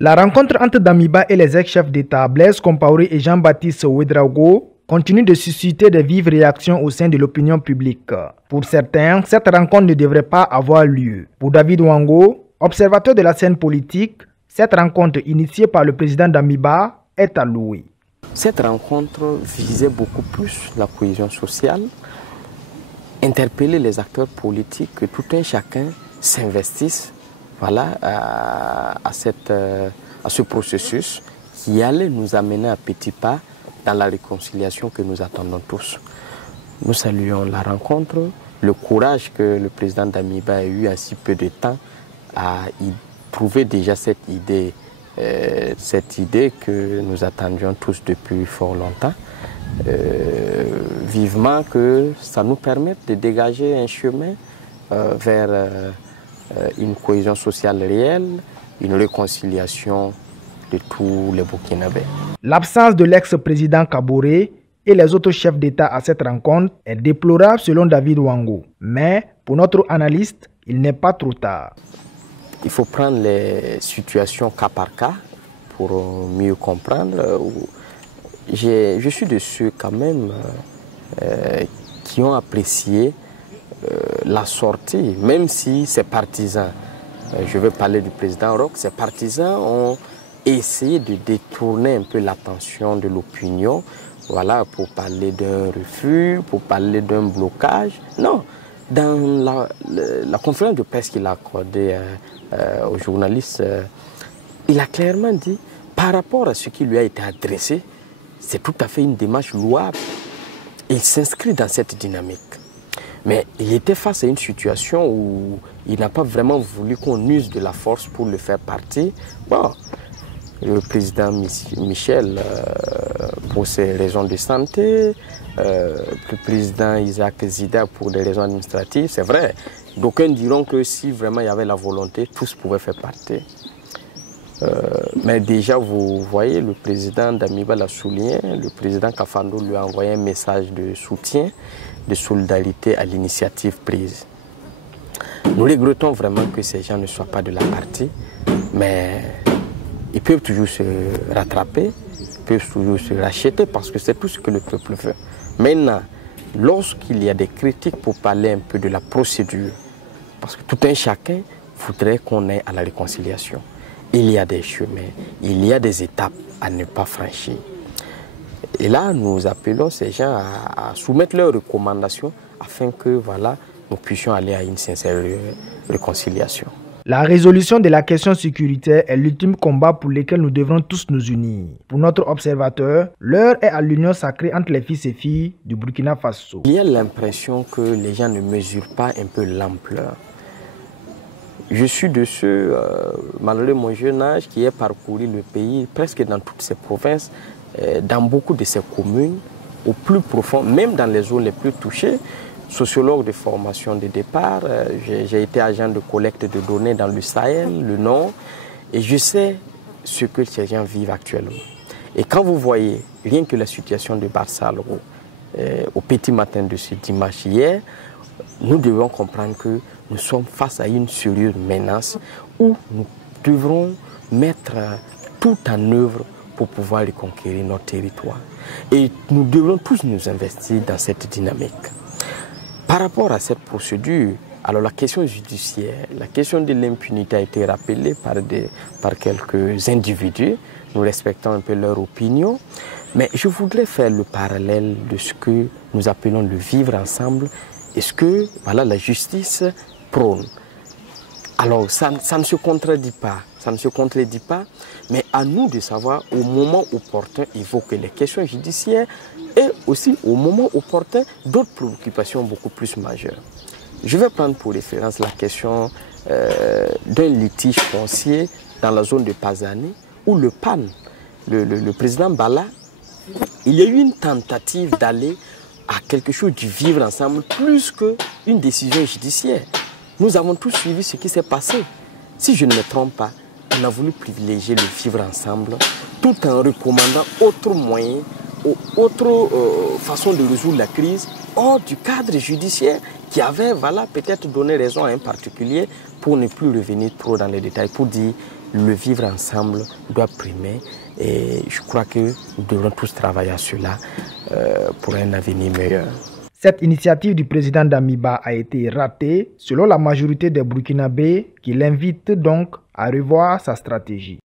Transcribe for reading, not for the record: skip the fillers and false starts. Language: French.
La rencontre entre Damiba et les ex-chefs d'État Blaise Compaoré et Jean-Baptiste Ouédraogo continue de susciter de vives réactions au sein de l'opinion publique. Pour certains, cette rencontre ne devrait pas avoir lieu. Pour David Wango, observateur de la scène politique, cette rencontre initiée par le président Damiba est à louer. Cette rencontre visait beaucoup plus la cohésion sociale, interpeller les acteurs politiques, que tout un chacun s'investisse à ce processus qui allait nous amener à petits pas dans la réconciliation que nous attendons tous. Nous saluons la rencontre, le courage que le président Damiba a eu en si peu de temps à y trouver déjà cette idée que nous attendions tous depuis fort longtemps. Vivement que ça nous permette de dégager un chemin vers une cohésion sociale réelle, une réconciliation de tous les Burkinabés. L'absence de l'ex-président Kaboré et les autres chefs d'État à cette rencontre est déplorable selon David Wango. Mais pour notre analyste, il n'est pas trop tard. Il faut prendre les situations cas par cas pour mieux comprendre. Je suis de ceux quand même qui ont apprécié la sortie, même si ses partisans, je veux parler du président Roch, ses partisans ont essayé de détourner un peu l'attention de l'opinion, pour parler d'un refus, pour parler d'un blocage. Non, dans la conférence de presse qu'il a accordée aux journalistes, il a clairement dit, par rapport à ce qui lui a été adressé, c'est tout à fait une démarche louable. Il s'inscrit dans cette dynamique. Mais il était face à une situation où il n'a pas vraiment voulu qu'on use de la force pour le faire partir. Bon, le président Michel, pour ses raisons de santé, le président Isaac Zida pour des raisons administratives, c'est vrai. D'aucuns diront que si vraiment il y avait la volonté, tous pouvaient faire partie. Mais déjà, vous voyez, le président Damiba l'a souligné, le président Kafando lui a envoyé un message de soutien, de solidarité à l'initiative prise. Nous regrettons vraiment que ces gens ne soient pas de la partie, mais ils peuvent toujours se rattraper, ils peuvent toujours se racheter parce que c'est tout ce que le peuple veut. Maintenant, lorsqu'il y a des critiques pour parler un peu de la procédure, parce que tout un chacun voudrait qu'on aille à la réconciliation. Il y a des chemins, il y a des étapes à ne pas franchir. Et là, nous appelons ces gens à soumettre leurs recommandations afin que nous puissions aller à une sincère réconciliation. La résolution de la question sécuritaire est l'ultime combat pour lequel nous devrons tous nous unir. Pour notre observateur, l'heure est à l'union sacrée entre les fils et filles du Burkina Faso. Il y a l'impression que les gens ne mesurent pas un peu l'ampleur. Je suis de ceux, malgré mon jeune âge, qui ai parcouru le pays presque dans toutes ses provinces, dans beaucoup de ses communes, au plus profond, même dans les zones les plus touchées. Sociologue de formation de départ, j'ai été agent de collecte de données dans le Sahel, le Nord, et je sais ce que ces gens vivent actuellement. Et quand vous voyez rien que la situation de Barsalo au petit matin de ce dimanche hier, nous devons comprendre que nous sommes face à une sérieuse menace où nous devrons mettre tout en œuvre pour pouvoir reconquérir notre territoire. Et nous devrons tous nous investir dans cette dynamique. Par rapport à cette procédure, alors la question judiciaire, la question de l'impunité a été rappelée par quelques individus. Nous respectons un peu leur opinion. Mais je voudrais faire le parallèle de ce que nous appelons le vivre ensemble et ce que la justice prône. Alors ça ne se contredit pas, mais à nous de savoir au moment opportun évoquer les questions judiciaires et aussi au moment opportun d'autres préoccupations beaucoup plus majeures. Je vais prendre pour référence la question d'un litige foncier dans la zone de Pazani où le PAN, le président Bala, il y a eu une tentative d'aller à quelque chose du vivre ensemble plus qu'une décision judiciaire. Nous avons tous suivi ce qui s'est passé. Si je ne me trompe pas, on a voulu privilégier le vivre ensemble tout en recommandant autres moyens, autres façons de résoudre la crise hors du cadre judiciaire qui avait peut-être donné raison à un particulier pour ne plus revenir trop dans les détails, pour dire le vivre ensemble doit primer et je crois que nous devrons tous travailler à cela pour un avenir meilleur. Cette initiative du président Damiba a été ratée selon la majorité des Burkinabés qui l'invitent donc à revoir sa stratégie.